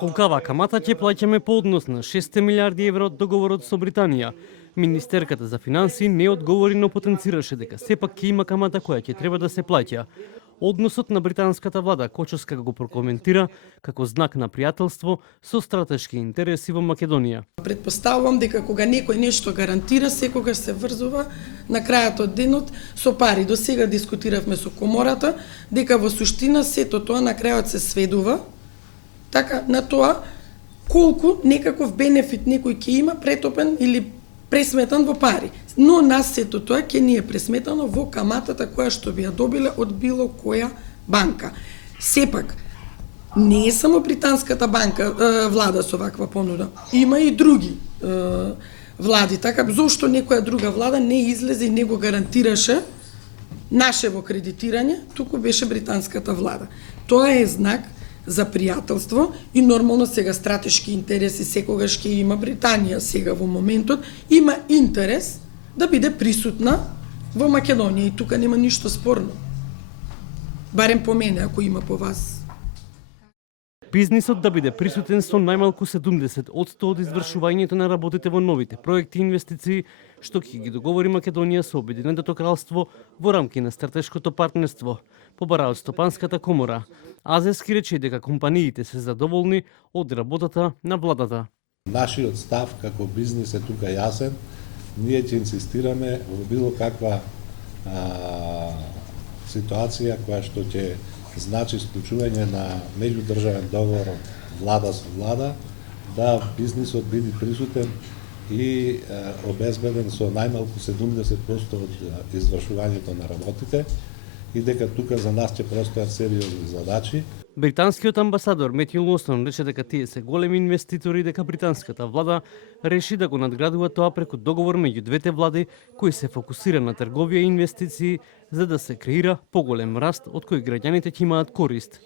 Колкава камата ќе плаќаме по однос на 6 милиарди евро од договорот со Британија. Министерката за финансии не одговори, но потенцираше дека сепак ќе има камата која ќе треба да се плаќа. Односот на британската влада Кочовска го прокоментира како знак на пријателство со стратешки интереси во Македонија. Предпоставувам дека кога некој нешто гарантира, секогаш се врзува на крајот од денот со пари. До сега дискутиравме со комората дека во суштина сето тоа на крајот се сведува така на тоа колку некаков бенефит некој ќе има претопен или пресметан во пари. Но нас сето тоа ќе ни е пресметано во каматата која што би ја добиле од било која банка. Сепак, не е само британската банка влада со ваква понуда. Има и други влади. Така, зошто некоја друга влада не излезе и не го гарантираше нашево кредитирање, туку беше британската влада. Тоа е знак за пријателство и нормално сега стратешки интереси секогаш ќе има. Британија сега во моментот има интерес да биде присутна во Македонија и тука нема ништо спорно. Барем по мене, ако има по вас. Бизнисот да биде присутен со најмалку 70% од извршувањето на работите во новите проекти и инвестиции, што ќе ги договори Македонија со Обединетото кралство во рамки на стратешкото партнерство, побара од Стопанската комора. Азески рече дека компаниите се задоволни од работата на владата. Нашиот став како бизнис е тука јасен. Ние ќе инсистираме во било каква ситуација која што ќе значи склучување на меѓудржавен договор влада со влада, да бизнисот биде присутен и обезбеден со најмалку 70% од извршувањето на работите и дека тука за нас ќе престојат сериозни задачи. Британскиот амбасадор Метју Лостон рече дека тие се големи инвеститори и дека британската влада реши да го надградува тоа преку договор меѓу двете влади кој се фокусира на трговија и инвестиции за да се креира поголем раст од кој граѓаните ќе имаат корист.